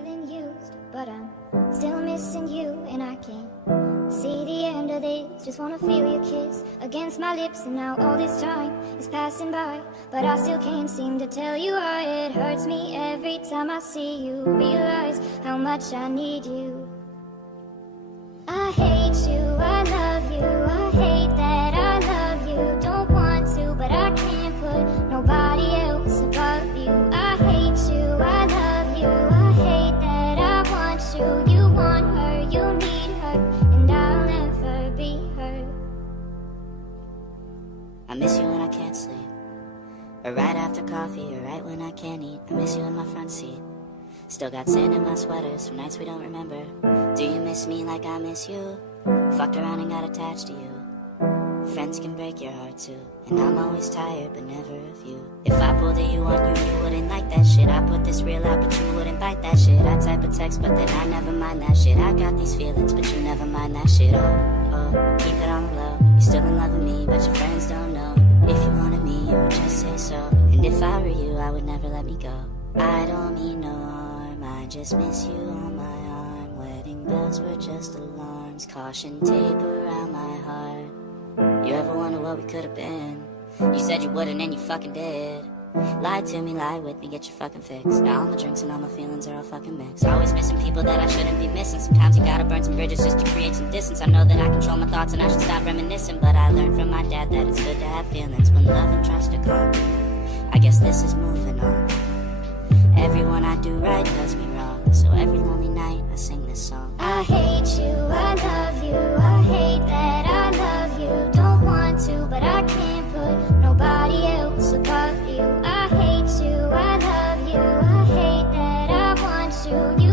feeling used, but I'm still missing you, and I can't see the end of this. Just wanna feel your kiss against my lips, and now all this time is passing by, but I still can't seem to tell you why. It hurts me every time I see you, realize how much I need you. I hate you, I love you, I hate that I love you. Don't want to, but I can't put nobody else above you. I hate you, I love you, I hate that I want you. You want her, you need her, and I'll never be her. I miss you when I can't sleep, or right after coffee, or right when I can't eat. I miss you in my front seat. Still got sand in my sweaters from nights we don't remember. Do you miss me like I miss you? Fucked around and got attached to you. Friends can break your heart too, and I'm always tired but never of you. If I pulled a you on you, you wouldn't like that shit. I put this real out but you wouldn't bite that shit. I type a text but then I never mind that shit. I got these feelings but you never mind that shit. Oh, keep it on the low. You still in love with me but your friends don't know. If you wanted me, you would just say so. And if I were you, I would never let me go. I don't mean no harm, I just miss you on my arm. Wedding bells were just alarms, caution tape around my heart. You ever wonder what we could have been? You said you wouldn't and you fucking did. Lie to me, lie with me, get your fucking fix. Now all my drinks and all my feelings are all fucking mixed. Always missing people that I shouldn't be missing. Sometimes you gotta burn some bridges just to create some distance. I know that I control my thoughts and I should stop reminiscing, but I learned from my dad that it's good to have feelings when love and trust are gone. I guess this is moving on. Everyone I do right does me wrong, so every lonely night I sing this song. I hate you, I love you, I hate that I love you. Don't want to, but I can't put nobody else above you. I hate you, I love you, I hate that I want you. You